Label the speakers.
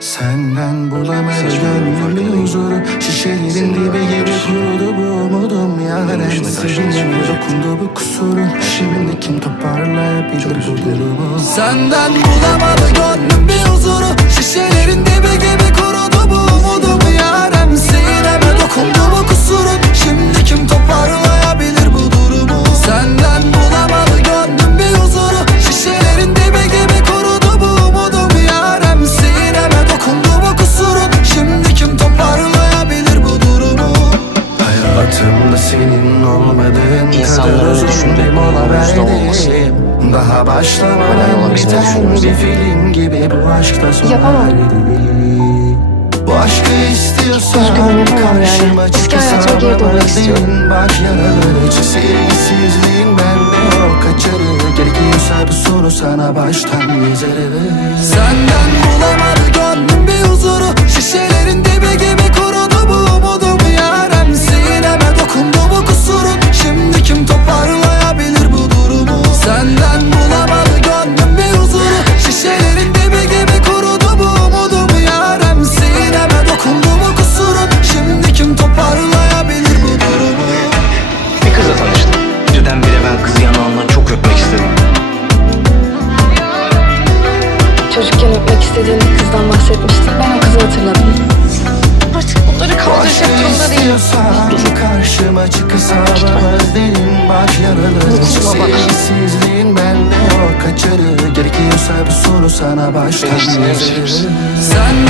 Speaker 1: Senden bulamadı gönlümün huzuru. Şişelerin dibi gibi kurudu bu umudum Yaren. Sevinme dokundu bu kusurun. Şimdi kim toparlayabilir bu durumu? Senden bulamadı gönlüm senin olmadığın
Speaker 2: İnsanların
Speaker 1: kadar
Speaker 2: öyle
Speaker 1: uzun mola
Speaker 2: umurumuzda olması.
Speaker 1: verdim Daha başlamadan biten bir
Speaker 2: yani.
Speaker 1: film gibi bu aşkta sona
Speaker 3: Yapamam.
Speaker 1: Bu aşkı istiyorsan
Speaker 3: yani.
Speaker 1: karşıma
Speaker 3: dönmek
Speaker 1: sağlamadın.
Speaker 3: istiyorum.
Speaker 1: Bak yaraları sevgisizliğin bende yok kaçarı Gerekiyorsa bu soru sana baştan yazarız Senden bulamadı gönlüm bir huzuru
Speaker 3: İstediğin bir kızdan bahsetmiştin. Ben o kızı hatırladım. Artık bunları kaldıracak durumda değilim.
Speaker 1: istiyorsan karşıma çıkı sağlamaz derin Bak
Speaker 3: bana.
Speaker 1: sevgisizliğin bende yok kaçarı Gerekiyorsa bu soru sana baştan yazarız Senden